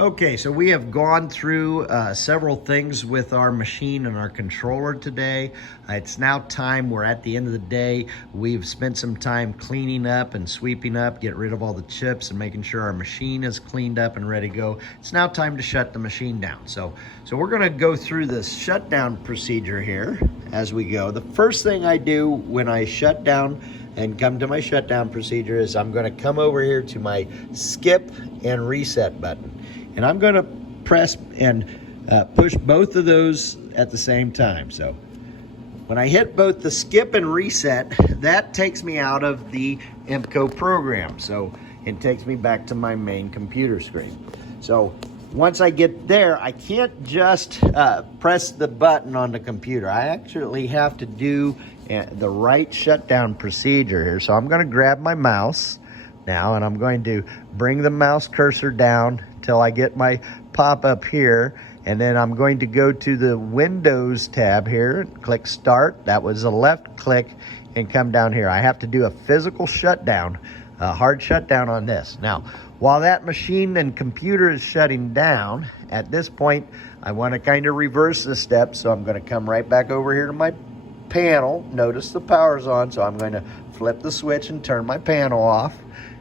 Okay, so we have gone through several things with our machine and our controller today. It's now time, we're at the end of the day. We've spent some time cleaning up and sweeping up, get rid of all the chips and making sure our machine is cleaned up and ready to go. It's now time to shut the machine down. So we're gonna go through this shutdown procedure here as we go. The first thing I do when I shut down and come to my shutdown procedure is I'm gonna come over here to my skip and reset button. And I'm gonna press and push both of those at the same time. So when I hit both the skip and reset, that takes me out of the Emco program. So it takes me back to my main computer screen. So once I get there, I can't just press the button on the computer. I actually have to do the right shutdown procedure here. So I'm gonna grab my mouse now and I'm going to bring the mouse cursor down till I get my pop-up here, and then I'm going to go to the Windows tab here and click Start. That was a left click, and come down here. I have to do a physical shutdown, a hard shutdown on this. Now, while that machine and computer is shutting down, at this point, I want to kind of reverse the step, so I'm going to come right back over here to my panel. Notice the power's on, so I'm going to flip the switch and turn my panel off.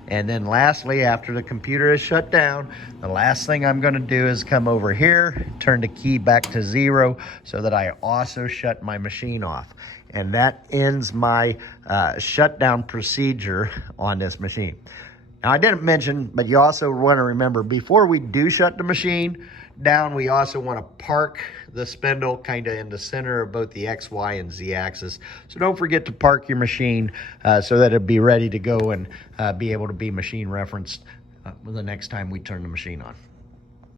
And then lastly, after the computer is shut down, the last thing I'm gonna do is come over here, turn the key back to 0 so that I also shut my machine off. And that ends my shutdown procedure on this machine. Now I didn't mention, but you also wanna remember, before we do shut the machine down, we also wanna park the spindle kind of in the center of both the X, Y, and Z axis. So don't forget to park your machine so that it'll be ready to go and be able to be machine referenced the next time we turn the machine on.